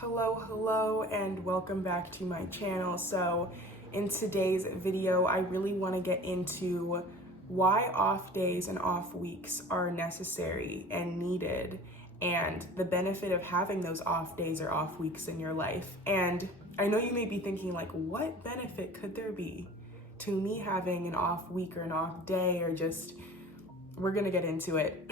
Hello, and welcome back to my channel. So in today's video, I really want to get into why off days and off weeks are necessary and needed, and the benefit of having those off days or off weeks in your life. And I know you may be thinking, like, what benefit could there be to me having an off week or an off day, or just, we're gonna get into it.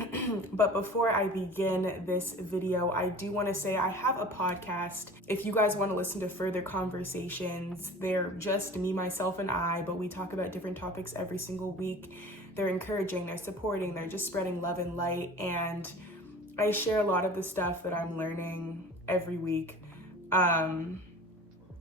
But before I begin this video, I do want to say I have a podcast. If you guys want to listen to further conversations, they're just me, myself, and I, but we talk about different topics every single week. They're encouraging, they're supporting, they're just spreading love and light, and I share a lot of the stuff that I'm learning every week.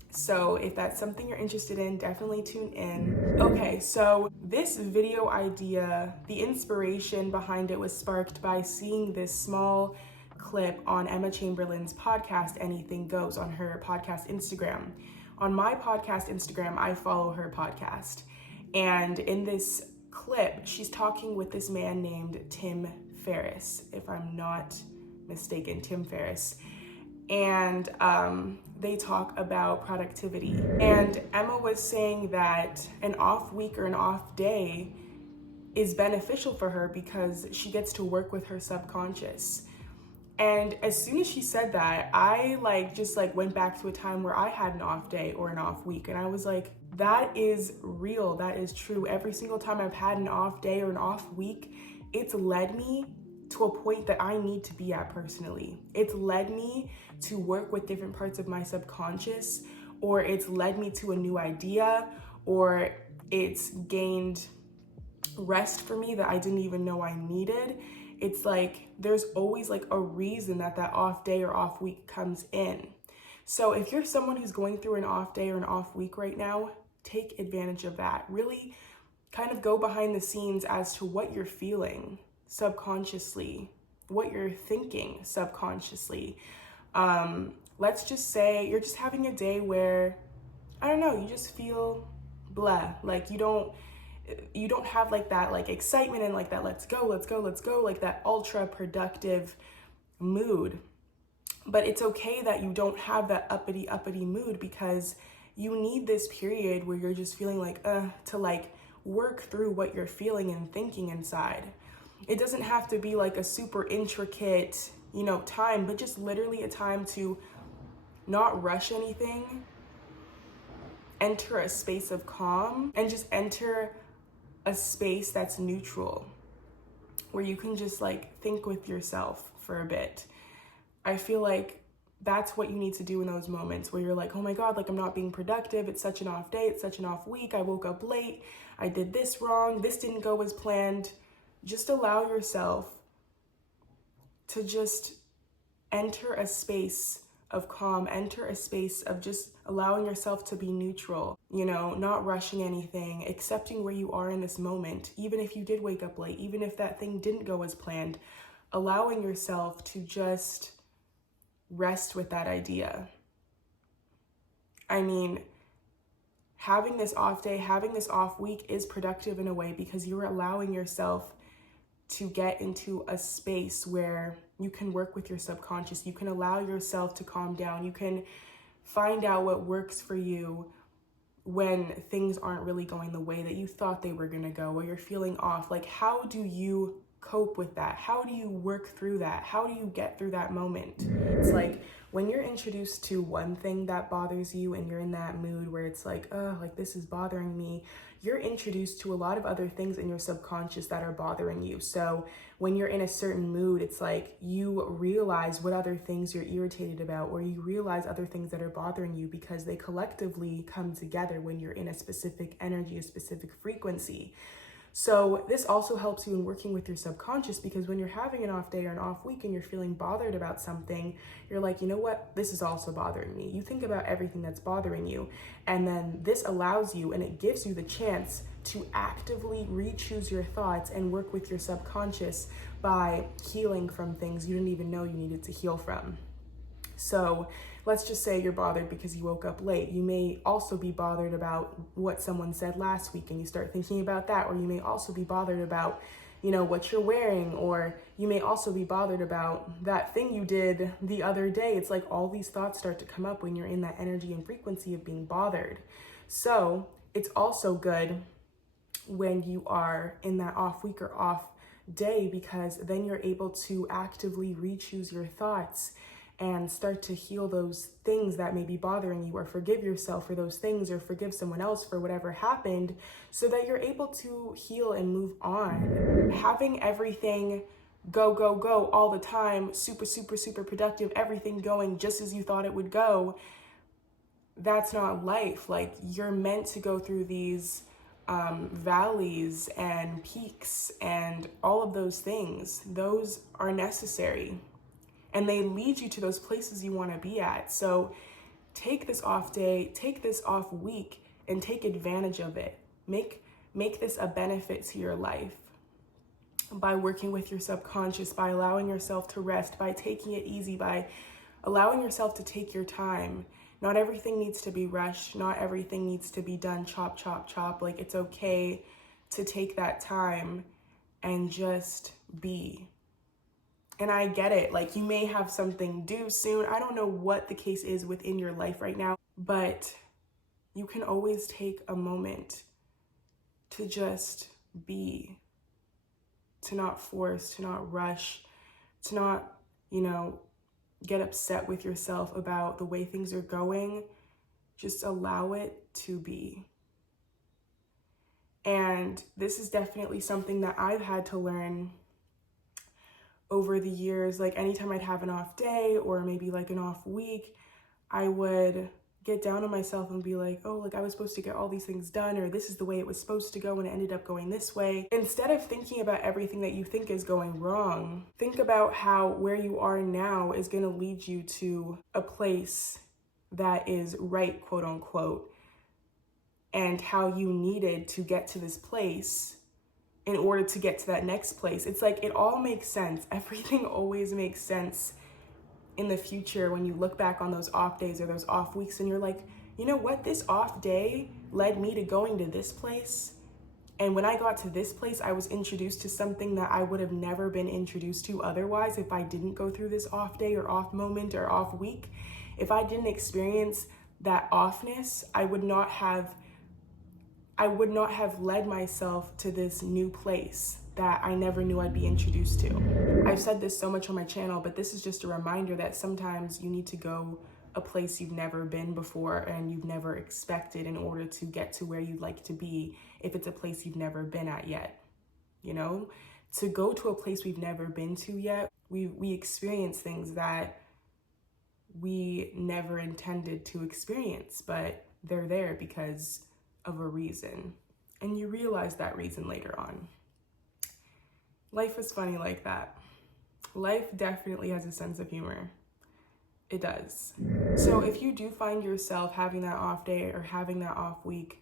So if that's something you're interested in, definitely tune in. Okay, so this video idea, the inspiration behind it was sparked by seeing this small clip on Emma Chamberlain's podcast, Anything Goes, on her podcast Instagram. On my podcast Instagram, I follow her podcast. And in this clip, she's talking with this man named Tim Ferriss, if I'm not mistaken, Tim Ferriss. And they talk about productivity. And Emma was saying that an off week or an off day is beneficial for her because she gets to work with her subconscious. And as soon as she said that, I just went back to a time where I had an off day or an off week. And I was like, that is real, that is true. Every single time I've had an off day or an off week, it's led me to a point that I need to be at personally. It's led me to work with different parts of my subconscious, or it's led me to a new idea, or it's gained rest for me that I didn't even know I needed. It's like there's always like a reason that off day or off week comes in. So if you're someone who's going through an off day or an off week right now, take advantage of that. Really kind of go behind the scenes as to what you're feeling subconsciously, what you're thinking subconsciously. Let's just say you're just having a day where, I don't know, you just feel blah, like you don't have like that like excitement and like that let's go, like that ultra productive mood. But it's okay that you don't have that uppity mood, because you need this period where you're just feeling like to like work through what you're feeling and thinking inside. It doesn't have to be like a super intricate, time, but just literally a time to not rush anything, enter a space of calm, and just enter a space that's neutral, where you can just like think with yourself for a bit. I feel like that's what you need to do in those moments where you're like, oh my God, like I'm not being productive. It's such an off day. It's such an off week. I woke up late. I did this wrong. This didn't go as planned. Just allow yourself to just enter a space of calm, enter a space of just allowing yourself to be neutral, not rushing anything, accepting where you are in this moment, even if you did wake up late, even if that thing didn't go as planned, allowing yourself to just rest with that idea. I mean, having this off day, having this off week is productive in a way, because you're allowing yourself to get into a space where you can work with your subconscious. You can allow yourself to calm down. You can find out what works for you when things aren't really going the way that you thought they were gonna go, or you're feeling off. Like, how do you cope with that? How do you work through that? How do you get through that moment? It's like when you're introduced to one thing that bothers you and you're in that mood where it's like, oh, like this is bothering me, you're introduced to a lot of other things in your subconscious that are bothering you. So when you're in a certain mood, it's like you realize what other things you're irritated about, or you realize other things that are bothering you, because they collectively come together when you're in a specific energy, a specific frequency. So this also helps you in working with your subconscious, because when you're having an off day or an off week and you're feeling bothered about something, you're like, you know what, this is also bothering me. You think about everything that's bothering you, and then this allows you, and it gives you the chance to actively re-choose your thoughts and work with your subconscious by healing from things you didn't even know you needed to heal from. So let's just say you're bothered because you woke up late. You may also be bothered about what someone said last week, and you start thinking about that. Or you may also be bothered about what you're wearing, or you may also be bothered about that thing you did the other day. It's like all these thoughts start to come up when you're in that energy and frequency of being bothered. So it's also good when you are in that off week or off day, because then you're able to actively re-choose your thoughts and start to heal those things that may be bothering you, or forgive yourself for those things, or forgive someone else for whatever happened, so that you're able to heal and move on. Having everything go, go, go all the time, super, super, super productive, everything going just as you thought it would go, that's not life. Like, you're meant to go through these valleys and peaks and all of those things. Those are necessary, and they lead you to those places you want to be at. So take this off day, take this off week, and take advantage of it. Make this a benefit to your life by working with your subconscious, by allowing yourself to rest, by taking it easy, by allowing yourself to take your time. Not everything needs to be rushed. Not everything needs to be done chop, chop, chop. Like, it's okay to take that time and just be. And I get it. Like, you may have something due soon. I don't know what the case is within your life right now, but you can always take a moment to just be, to not force, to not rush, to not, get upset with yourself about the way things are going. Just allow it to be. And this is definitely something that I've had to learn over the years. Like, anytime I'd have an off day or maybe like an off week, I would get down on myself and be like, oh, like, I was supposed to get all these things done, or this is the way it was supposed to go and it ended up going this way. Instead of thinking about everything that you think is going wrong, think about how where you are now is going to lead you to a place that is right, quote unquote, and how you needed to get to this place in order to get to that next place. It's like, it all makes sense. Everything always makes sense in the future when you look back on those off days or those off weeks, and you're like, you know what, this off day led me to going to this place. And when I got to this place, I was introduced to something that I would have never been introduced to otherwise if I didn't go through this off day or off moment or off week. If I didn't experience that offness, I would not have led myself to this new place that I never knew I'd be introduced to. I've said this so much on my channel, but this is just a reminder that sometimes you need to go a place you've never been before and you've never expected in order to get to where you'd like to be, if it's a place you've never been at yet. To go to a place we've never been to yet, we experience things that we never intended to experience, but they're there because of a reason. And you realize that reason later on. Life is funny like that. Life definitely has a sense of humor. It does. So if you do find yourself having that off day or having that off week,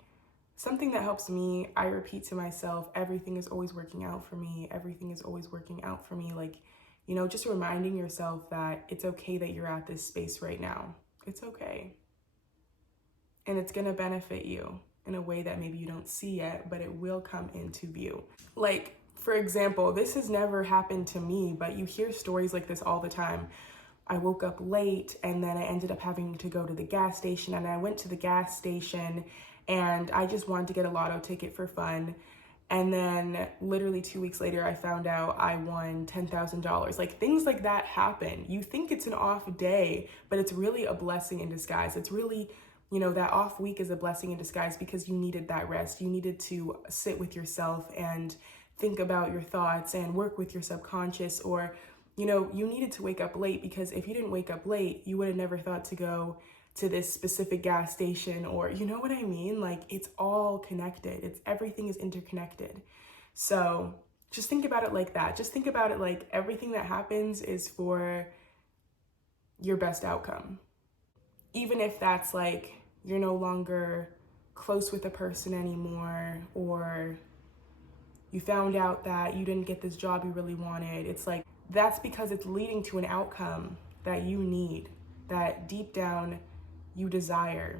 something that helps me, I repeat to myself, everything is always working out for me. Everything is always working out for me. Like, just reminding yourself that it's okay that you're at this space right now. It's okay. And it's gonna benefit you in a way that maybe you don't see yet, but it will come into view. Like, for example, this has never happened to me, but you hear stories like this all the time. I woke up late and then I ended up having to go to the gas station, and I went to the gas station and I just wanted to get a lotto ticket for fun. And then literally 2 weeks later, I found out I won $10,000. Like, things like that happen. You think it's an off day, but it's really a blessing in disguise. It's really, that off week is a blessing in disguise because you needed that rest. You needed to sit with yourself and think about your thoughts and work with your subconscious, or, you needed to wake up late, because if you didn't wake up late, you would have never thought to go to this specific gas station, or, you know what I mean? Like, it's all connected. Everything is interconnected. So just think about it like that. Just think about it like everything that happens is for your best outcome. Even if that's like, you're no longer close with a person anymore, or you found out that you didn't get this job you really wanted. It's like, that's because it's leading to an outcome that you need, that deep down you desire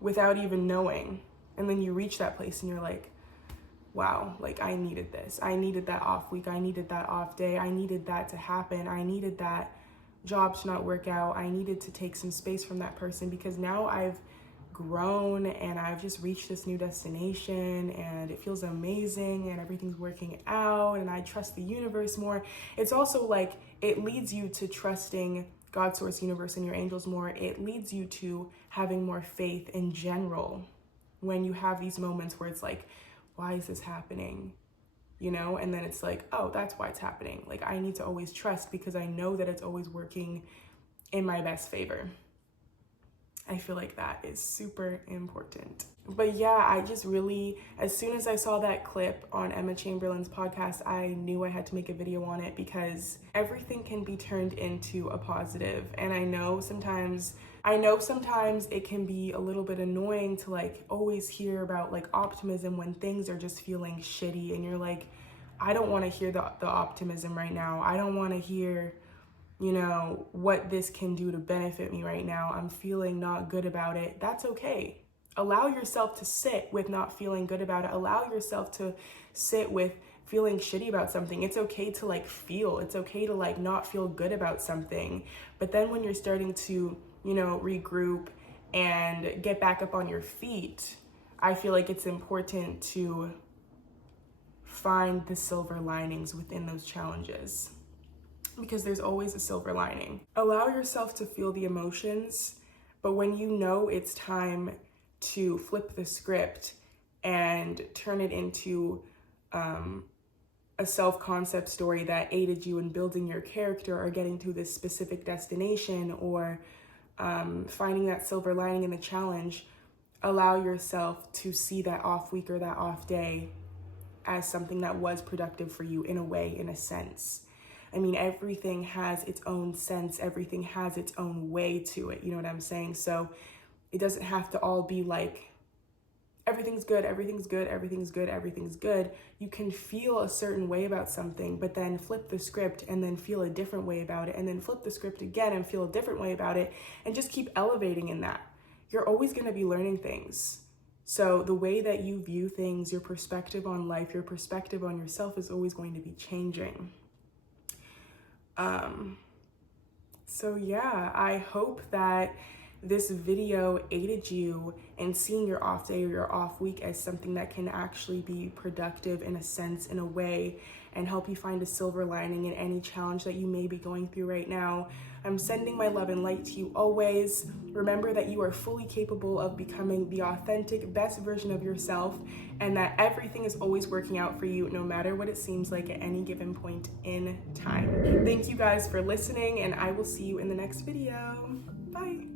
without even knowing. And then you reach that place and you're like, wow, like I needed this. I needed that off week. I needed that off day. I needed that to happen. I needed that job to not work out. I needed to take some space from that person because now I've grown and I've just reached this new destination and it feels amazing and everything's working out and I trust the universe more. It's also like it leads you to trusting God, source, universe, and your angels more. It leads you to having more faith in general when you have these moments where it's like, why is this happening? You know, and then it's like, oh, that's why it's happening. Like I need to always trust because I know that it's always working in my best favor. I feel like that is super important. But yeah, I just really, as soon as I saw that clip on Emma Chamberlain's podcast, I knew I had to make a video on it because everything can be turned into a positive. And I know sometimes it can be a little bit annoying to like always hear about like optimism when things are just feeling shitty and you're like, I don't want to hear the optimism right now. I don't want to hear, you know, what this can do to benefit me right now. I'm feeling not good about it. That's okay. Allow yourself to sit with not feeling good about it. Allow yourself to sit with feeling shitty about something. It's okay to like feel. It's okay to like not feel good about something. But then when you're starting to, you know, regroup and get back up on your feet, I feel like it's important to find the silver linings within those challenges. Because there's always a silver lining. Allow yourself to feel the emotions, but when you know it's time to flip the script and turn it into a self-concept story that aided you in building your character or getting to this specific destination or finding that silver lining in the challenge, allow yourself to see that off week or that off day as something that was productive for you in a way, in a sense. I mean, everything has its own sense. Everything has its own way to it. You know what I'm saying? So it doesn't have to all be like, everything's good, everything's good, everything's good, everything's good. You can feel a certain way about something, but then flip the script and then feel a different way about it. And then flip the script again and feel a different way about it. And just keep elevating in that. You're always going to be learning things. So the way that you view things, your perspective on life, your perspective on yourself is always going to be changing. So yeah, I hope that this video aided you in seeing your off day or your off week as something that can actually be productive in a sense, in a way, and help you find a silver lining in any challenge that you may be going through right now. I'm sending my love and light to you always. Remember that you are fully capable of becoming the authentic, best version of yourself, and that everything is always working out for you, no matter what it seems like at any given point in time. Thank you guys for listening, and I will see you in the next video. Bye.